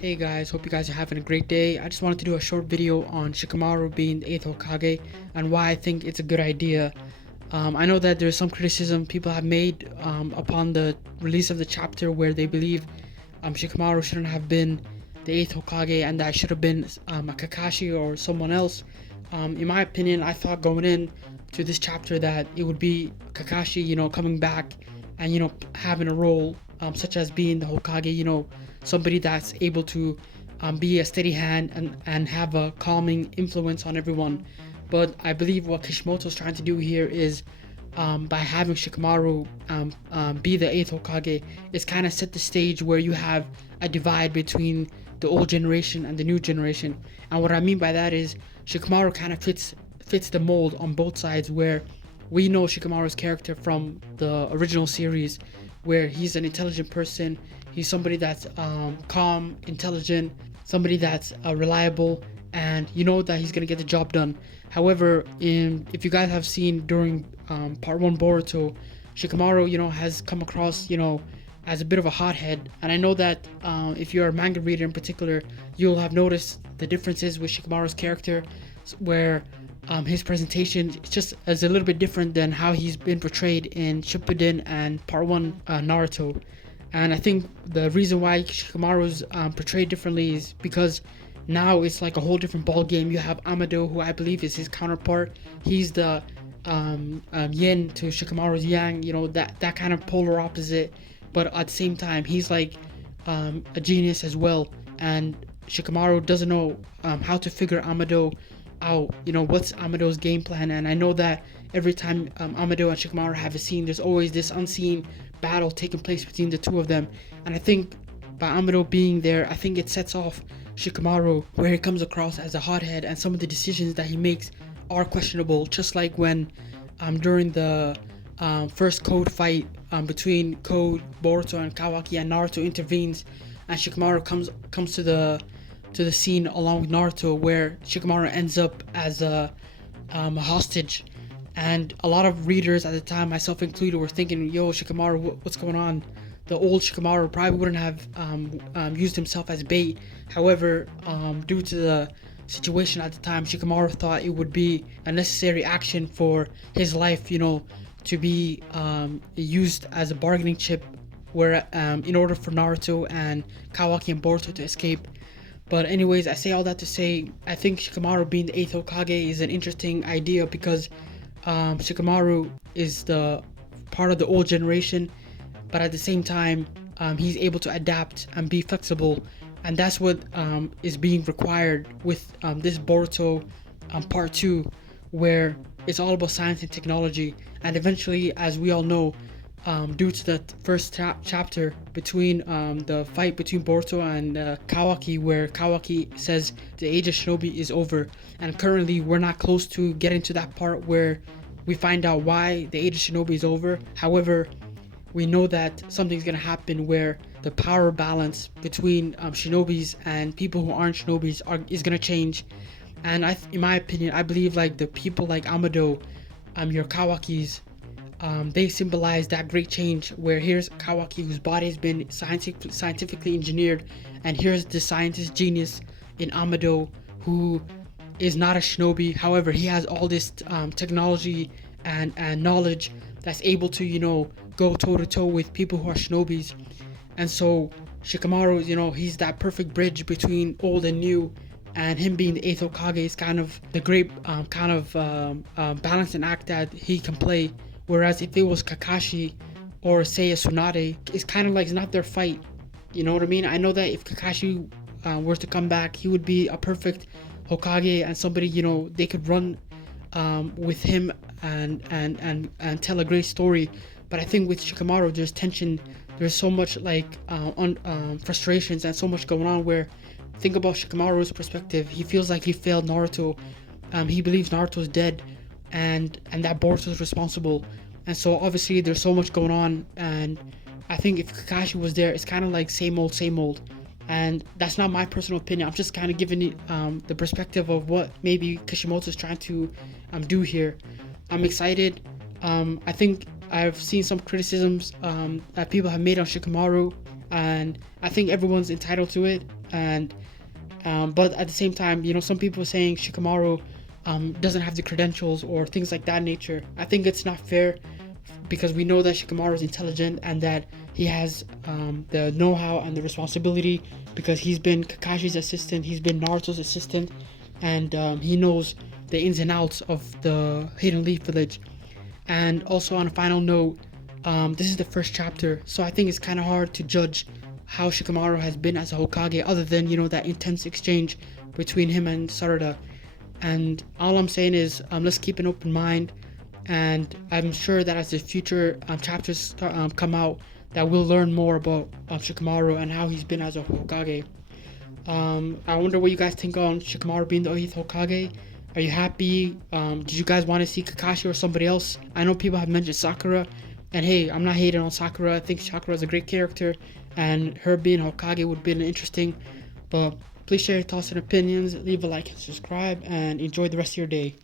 Hey guys, hope you guys are having a great day. I just wanted to do a short video on Shikamaru being the 8th Hokage and why I think it's a good idea. I know that there's some criticism people have made upon the release of the chapter where they believe Shikamaru shouldn't have been the 8th Hokage and that should have been a Kakashi or someone else. In my opinion, I thought going in to this chapter that it would be Kakashi, coming back and, having a role such as being the Hokage, somebody that's able to be a steady hand and have a calming influence on everyone. But I believe what Kishimoto is trying to do here is by having Shikamaru be the 8th Hokage, is kind of set the stage where you have a divide between the old generation and the new generation. And what I mean by that is Shikamaru kind of fits the mold on both sides, where we know Shikamaru's character from the original series, where he's an intelligent person. He's somebody that's calm, intelligent, somebody that's reliable, and you know that he's gonna get the job done. However, if you guys have seen during part one Boruto, Shikamaru, has come across, as a bit of a hothead. And I know that if you're a manga reader in particular, you'll have noticed the differences with Shikamaru's character, where his presentation just is a little bit different than how he's been portrayed in Shippuden and part one Naruto. And I think the reason why Shikamaru's portrayed differently is because now it's like a whole different ball game. You have Amado, who I believe is his counterpart. He's the yin to Shikamaru's yang, that kind of polar opposite. But at the same time, he's like a genius as well. And Shikamaru doesn't know how to figure Amado out, what's Amado's game plan. And I know that every time Amado and Shikamaru have a scene, there's always this unseen battle taking place between the two of them. And I think by Amado being there, I think it sets off Shikamaru, where he comes across as a hothead, and some of the decisions that he makes are questionable. Just like when during the first code fight between Code, Boruto, and Kawaki, and Naruto intervenes, and Shikamaru comes to the scene along with Naruto, where Shikamaru ends up as a hostage. And a lot of readers at the time, myself included, were thinking, yo, Shikamaru, what's going on? The old Shikamaru probably wouldn't have used himself as bait. However, due to the situation at the time, Shikamaru thought it would be a necessary action for his life, to be used as a bargaining chip, where in order for Naruto and Kawaki and Boruto to escape. But anyways, I say all that to say, I think Shikamaru being the 8th Hokage is an interesting idea, because Shikamaru is the part of the old generation, but at the same time, he's able to adapt and be flexible, and that's what is being required with this Boruto part 2, where it's all about science and technology. And eventually, as we all know, due to the first chapter between the fight between Boruto and Kawaki, where Kawaki says the age of shinobi is over, and currently we're not close to getting to that part where we find out why the age of shinobi is over. However, we know that something's gonna happen where the power balance between shinobis and people who aren't shinobis is gonna change. And in my opinion, I believe like the people like Amado, your Kawakis, they symbolize that great change, where here's Kawaki, whose body has been scientifically engineered, and here's the scientist genius in Amado, who is not a shinobi. However, he has all this technology and knowledge that's able to, go toe-to-toe with people who are shinobis. And so Shikamaru, he's that perfect bridge between old and new, and him being the 8th Hokage is kind of the great balance and act that he can play. Whereas if it was Kakashi or say a Tsunade, it's kind of like it's not their fight. You know what I mean? I know that if Kakashi were to come back, he would be a perfect Hokage and somebody, they could run with him and tell a great story. But I think with Shikamaru, there's tension. There's so much frustrations and so much going on, where think about Shikamaru's perspective. He feels like he failed Naruto. He believes Naruto's dead, and that Boruto's responsible. And so obviously there's so much going on, and I think if Kakashi was there, it's kind of like same old. And that's not my personal opinion. I'm just kind of giving it the perspective of what maybe Kishimoto's trying to do here. I'm excited. I think I've seen some criticisms that people have made on Shikamaru, and I think everyone's entitled to it. And but at the same time, some people are saying Shikamaru doesn't have the credentials or things like that nature. I think it's not fair because we know that Shikamaru is intelligent and that he has the know-how and the responsibility because he's been Kakashi's assistant, he's been Naruto's assistant, and he knows the ins and outs of the Hidden Leaf Village. And also, on a final note, this is the first chapter, so I think it's kind of hard to judge how Shikamaru has been as a Hokage, other than that intense exchange between him and Sarada. And all I'm saying is, let's keep an open mind, and I'm sure that as the future chapters come out, that we'll learn more about Shikamaru and how he's been as a Hokage. I wonder what you guys think on Shikamaru being the 8th Hokage. Are you happy? Did you guys want to see Kakashi or somebody else? I know people have mentioned Sakura, and hey, I'm not hating on Sakura. I think Sakura is a great character, and her being Hokage would be interesting. But please share your thoughts and opinions, leave a like and subscribe, and enjoy the rest of your day.